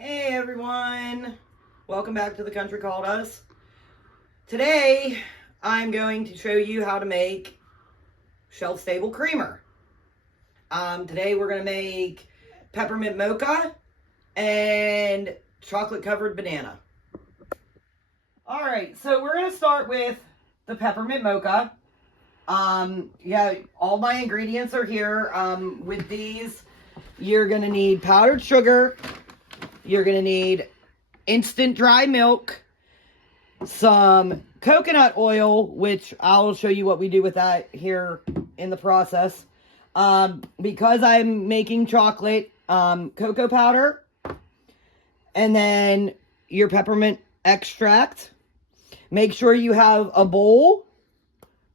Hey everyone, welcome back to The Country Called Us. Today I'm going to show you how to make shelf-stable creamer. Today we're going to make Peppermint Mocha and chocolate covered banana. Alright, so we're going to start with the Peppermint Mocha. Yeah, all my ingredients are here. With these, you're going to need powdered sugar. You're going to need instant dry milk, some coconut oil, which I'll show you what we do with that here in the process. Because I'm making chocolate, cocoa powder, and then your peppermint extract. Make sure you have a bowl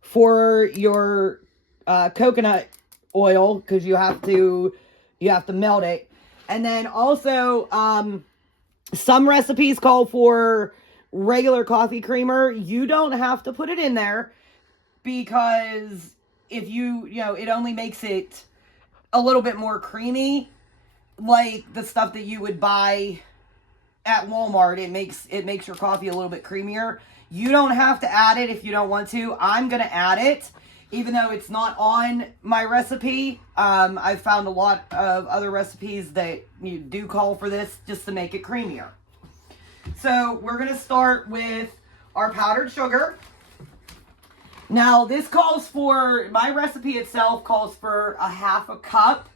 for your coconut oil because you have to melt it. And then also, some recipes call for regular coffee creamer. You don't have to put it in there because if it only makes it a little bit more creamy, like the stuff that you would buy at Walmart. It makes your coffee a little bit creamier. You don't have to add it if you don't want to. I'm going to add it. Even though it's not on my recipe, I've found a lot of other recipes that you do call for this just to make it creamier. So we're going to start with our powdered sugar. Now this calls for, my recipe itself calls for a half a cup,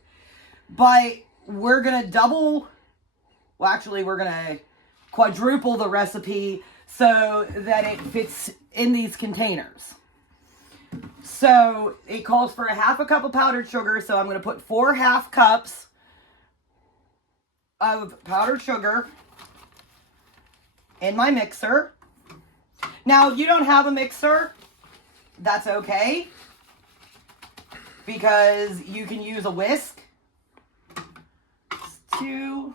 but we're going to we're going to quadruple the recipe so that it fits in these containers. So it calls for a half a cup of powdered sugar. So I'm going to put 4 half cups of powdered sugar in my mixer. Now, if you don't have a mixer, that's okay, because you can use a whisk. 2,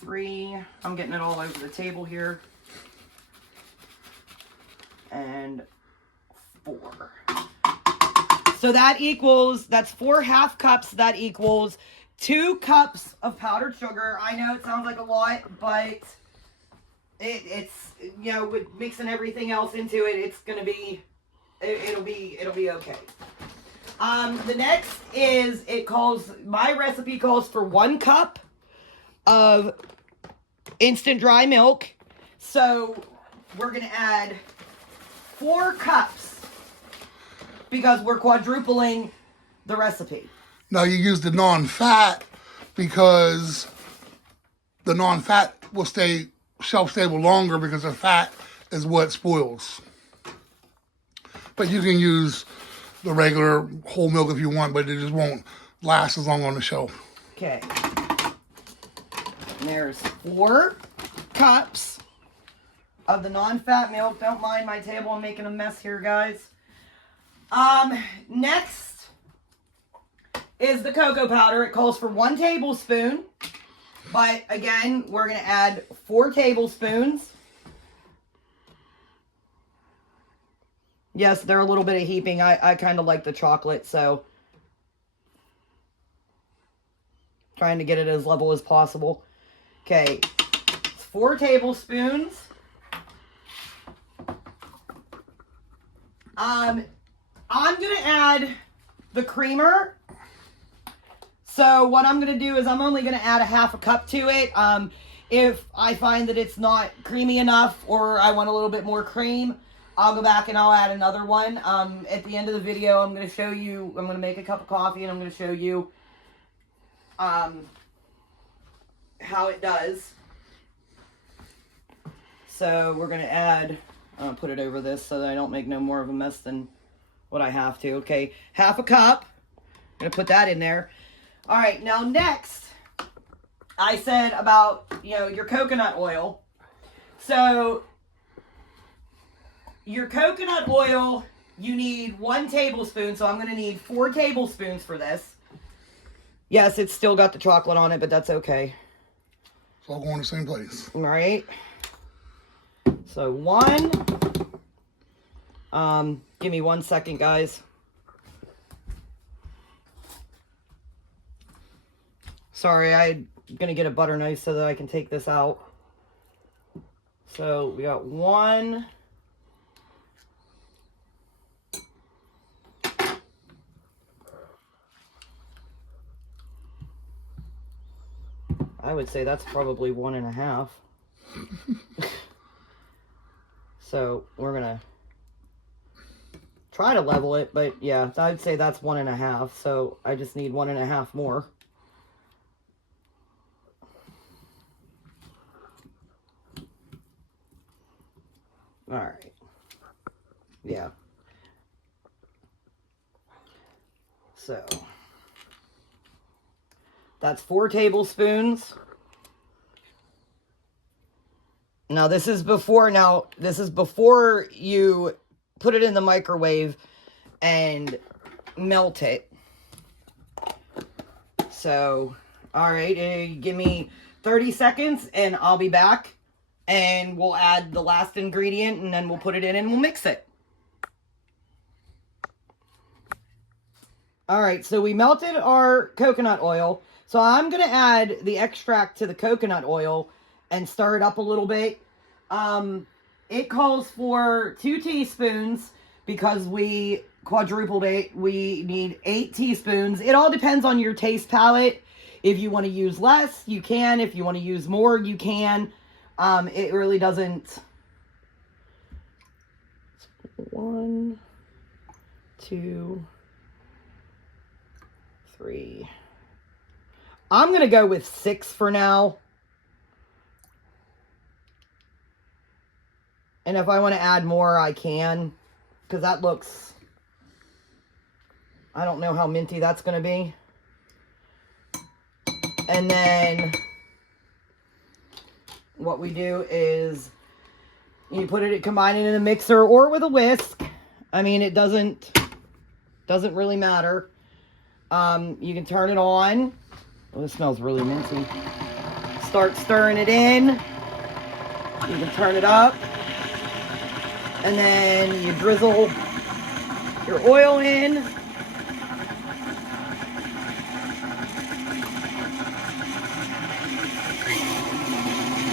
3, I'm getting it all over the table here, and 4. So that's 4 half cups. That equals 2 cups of powdered sugar. I know it sounds like a lot, but it's with mixing everything else into it, it's gonna be, it'll be okay. The next is, my recipe calls for 1 cup of instant dry milk. So we're going to add 4 cups because we're quadrupling the recipe. Now you use the non-fat because the non-fat will stay shelf-stable longer because the fat is what spoils. But you can use the regular whole milk if you want, but it just won't last as long on the shelf. Okay. And there's 4 cups of the non-fat milk. Don't mind my table. I'm making a mess here, guys. Next is the cocoa powder. It calls for 1 tablespoon. But again, we're going to add 4 tablespoons. Yes, they're a little bit of heaping. I kind of like the chocolate, so trying to get it as level as possible. Okay, it's 4 tablespoons. I'm going to add the creamer. So what I'm going to do is I'm only going to add a half a cup to it. If I find that it's not creamy enough or I want a little bit more cream, I'll go back and I'll add another one. At the end of the video, I'm going to show you, I'm going to make a cup of coffee and I'm going to show you how it does. So we're going to add, I'm going to put it over this so that I don't make no more of a mess than what I have to. Okay, half a cup. I'm going to put that in there. All right, now next, I said about, your coconut oil. So your coconut oil, you need 1 tablespoon. So I'm going to need 4 tablespoons for this. Yes, it's still got the chocolate on it, but that's okay. It's all going to the same place. All right. So 1. Give me 1 second, guys. Sorry, I'm gonna get a butter knife so that I can take this out. So we got 1. I would say that's probably 1.5. So we're gonna try to level it, but yeah, I'd say that's 1.5. So I just need 1.5 more. All right. Yeah. So that's 4 tablespoons. Now this is before you put it in the microwave and melt it. So, all right, give me 30 seconds and I'll be back, and we'll add the last ingredient and then we'll put it in and we'll mix it. All right, so we melted our coconut oil. So I'm going to add the extract to the coconut oil and stir it up a little bit. It calls for 2 teaspoons because we quadrupled it. We need 8 teaspoons. It all depends on your taste palette. If you want to use less, you can. If you want to use more, you can. It really doesn't. 1, 2, 3. I'm going to go with 6 for now. And if I want to add more, I can. Because that looks... I don't know how minty that's going to be. And then what we do is you put it, combine it in a mixer or with a whisk. I mean, it doesn't really matter. You can turn it on. Oh, this smells really minty. Start stirring it in. You can turn it up. And then you drizzle your oil in.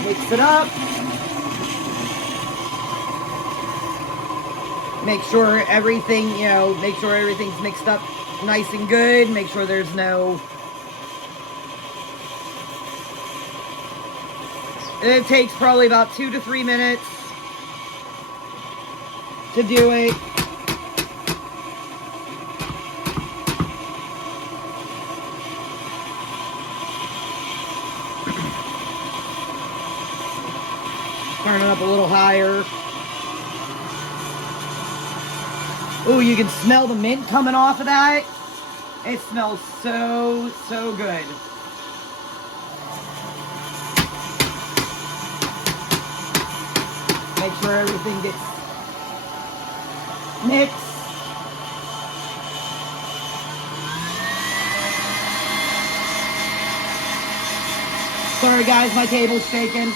Mix it up. Make sure everything, make sure everything's mixed up nice and good. Make sure there's no... It takes probably about 2 to 3 minutes to do it. Turn it up a little higher. Ooh, you can smell the mint coming off of that. It smells so, so good. Make sure everything gets mixed. Sorry guys, my table's shaking.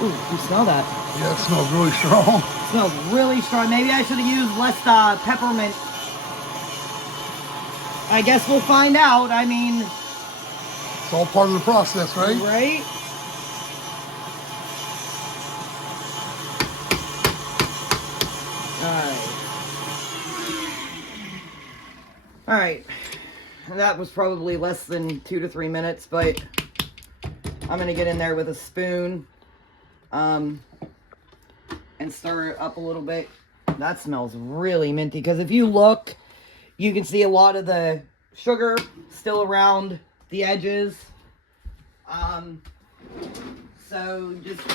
Ooh, you smell that? Yeah, it smells really strong. It smells really strong. Maybe I should have used less peppermint. I guess we'll find out. I mean... It's all part of the process, right? Right? Alright. That was probably less than 2 to 3 minutes, but I'm going to get in there with a spoon. And stir it up a little bit. That smells really minty, because if you look, you can see a lot of the sugar still around the edges. So just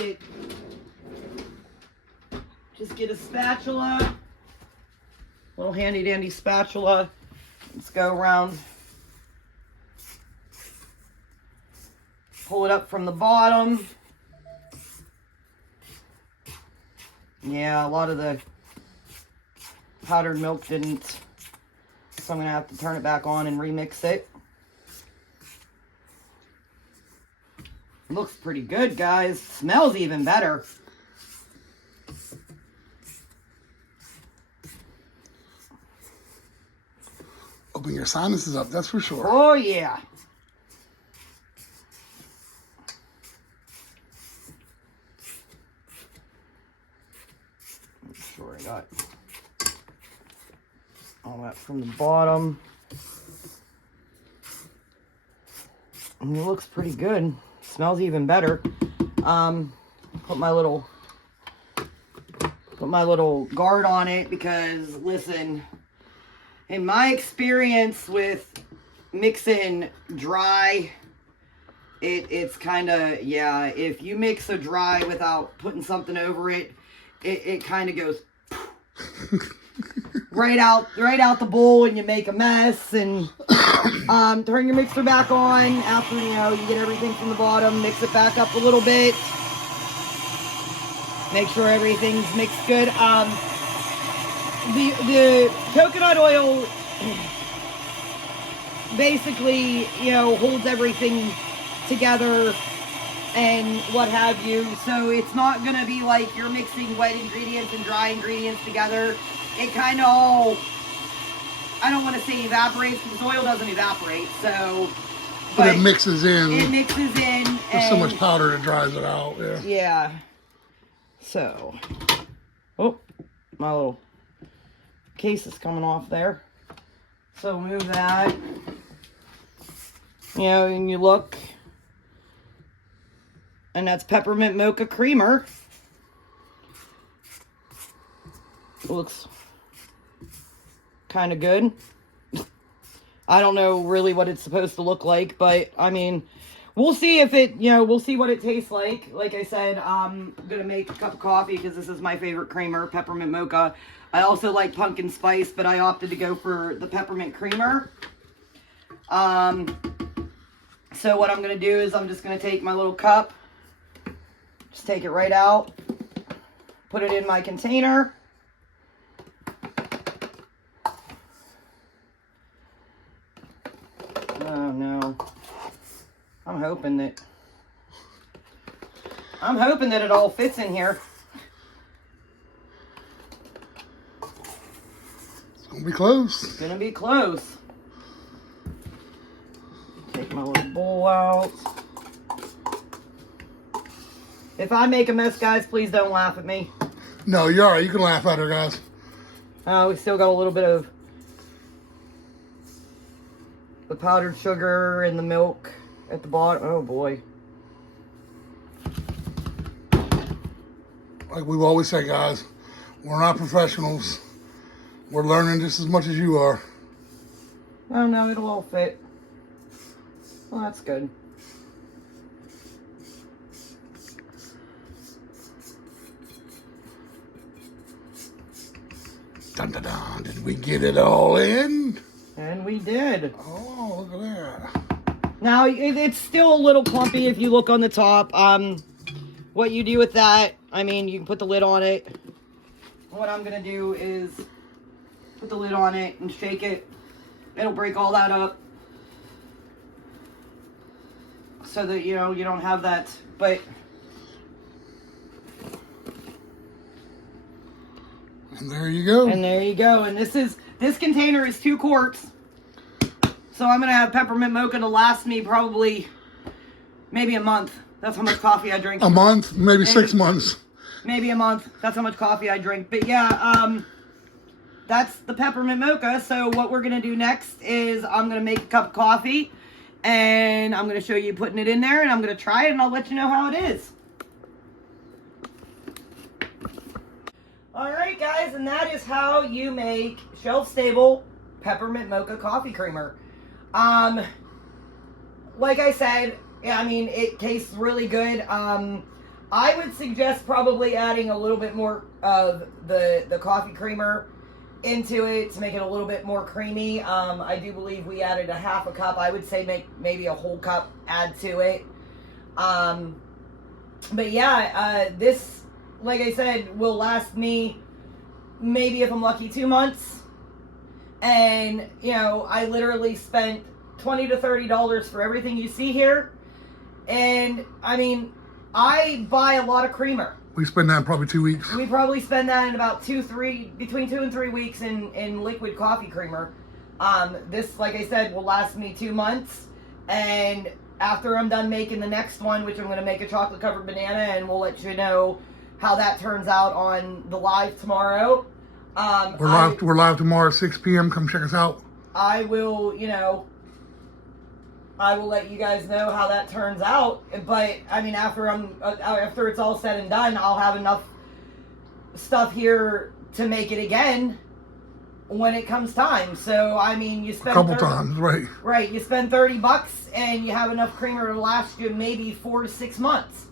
get a spatula, little handy dandy spatula. Let's go around, pull it up from the bottom. Yeah, a lot of the powdered milk didn't So I'm going to have to turn it back on and remix it. Looks pretty good, guys. Smells even better. Open your sinuses up, that's for sure. Oh, yeah. Make sure I got all that from the bottom. And it looks pretty good. Smells even better. Put my little guard on it because, listen, in my experience with mixing dry, it's kind of, yeah, if you mix a dry without putting something over it, it kind of goes right out the bowl, and you make a mess. And turn your mixer back on after, you know, you get everything from the bottom. Mix it back up a little bit. Make sure everything's mixed good. The coconut oil basically, you know, holds everything together and what have you. So it's not going to be like you're mixing wet ingredients and dry ingredients together. It kind of all, I don't want to say evaporates because oil doesn't evaporate. So, but it mixes in. It mixes in. There's so much powder it dries it out. Yeah. Yeah. So, oh, my little case is coming off there. So move that. You know, and you look. And that's Peppermint Mocha Creamer. Looks kind of good. I don't know really what it's supposed to look like, but I mean, we'll see if it, you know, we'll see what it tastes like. Like I said, I'm going to make a cup of coffee because this is my favorite creamer, Peppermint Mocha. I also like pumpkin spice, but I opted to go for the peppermint creamer. So what I'm going to do is I'm just going to take my little cup, just take it right out, put it in my container. Oh no. I'm hoping that it all fits in here. It's gonna be close. It's gonna be close. Take my little bowl out. If I make a mess, guys, please don't laugh at me. No, you're alright. You can laugh at her, guys. We still got a little bit of the powdered sugar and the milk at the bottom. Oh boy. Like we've always said, guys, we're not professionals. We're learning just as much as you are. Oh no, it'll all fit. Well, that's good. Dun dun dun. Did we get it all in? And we did. Oh, look at that. Now, it's still a little clumpy if you look on the top. What you do with that, I mean, you can put the lid on it. What I'm going to do is put the lid on it and shake it. It'll break all that up. So that, you know, you don't have that, but... And there you go. And there you go. And this container is 2 quarts. So I'm going to have Peppermint Mocha to last me probably maybe a month. That's how much coffee I drink. A month? Maybe 6 months. Maybe a month. That's how much coffee I drink. But yeah, that's the Peppermint Mocha. So what we're going to do next is I'm going to make a cup of coffee. And I'm going to show you putting it in there. And I'm going to try it and I'll let you know how it is. Alright guys, and that is how you make shelf-stable Peppermint Mocha coffee creamer. Like I said, yeah, I mean, it tastes really good. I would suggest probably adding a little bit more of the coffee creamer into it to make it a little bit more creamy. I do believe we added a half a cup. I would say make maybe a whole cup add to it. But yeah, this, like I said, will last me maybe, if I'm lucky, 2 months. And, you know, I literally spent $20 to $30 for everything you see here. And, I mean, I buy a lot of creamer. We spend that in probably 2 weeks. We probably spend that in about between 2 and 3 weeks in liquid coffee creamer. This, like I said, will last me 2 months. And after I'm done making the next one, which I'm going to make a chocolate covered banana, and we'll let you know how that turns out on the live tomorrow. We're live tomorrow at 6 p.m. Come check us out. I will, you know, I will let you guys know how that turns out. But I mean, after it's all said and done, I'll have enough stuff here to make it again when it comes time. So I mean, you spend a couple times, right? Right, you spend $30 and you have enough creamer to last you maybe 4 to 6 months.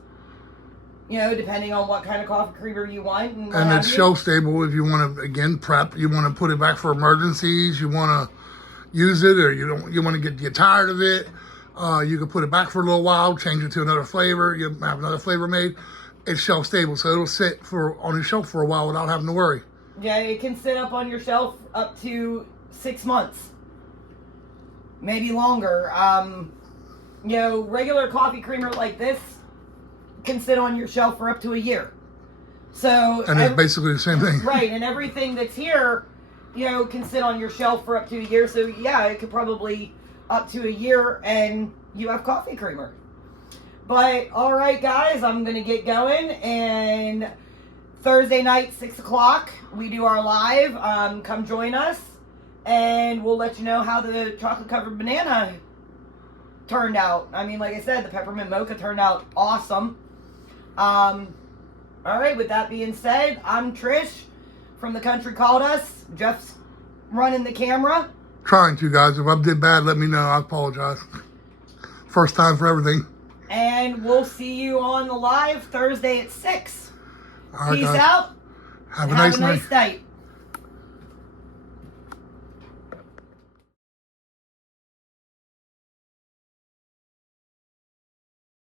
You know, depending on what kind of coffee creamer you want. And it's shelf stable if you want to, again, prep. You want to put it back for emergencies. You want to use it, or you want to get tired of it. You can put it back for a little while, change it to another flavor. You have another flavor made. It's shelf stable, so it'll sit on your shelf for a while without having to worry. Yeah, it can sit up on your shelf up to 6 months. Maybe longer. You know, regular coffee creamer like this can sit on your shelf for up to a year. So, and it's basically the same thing. Right, and everything that's here, you know, can sit on your shelf for up to a year. So yeah, it could probably up to a year and you have coffee creamer. But all right, guys, I'm gonna get going, and Thursday night, 6 o'clock, we do our live. Come join us, and we'll let you know how the chocolate covered banana turned out. I mean, like I said, the peppermint mocha turned out awesome. All right, with that being said, I'm Trish from The Country Called Us. Jeff's running the camera. Trying to, guys. If I did bad, let me know. I apologize. First time for everything. And we'll see you on the live Thursday at 6. All right, Peace guys. out. Have a nice night. night.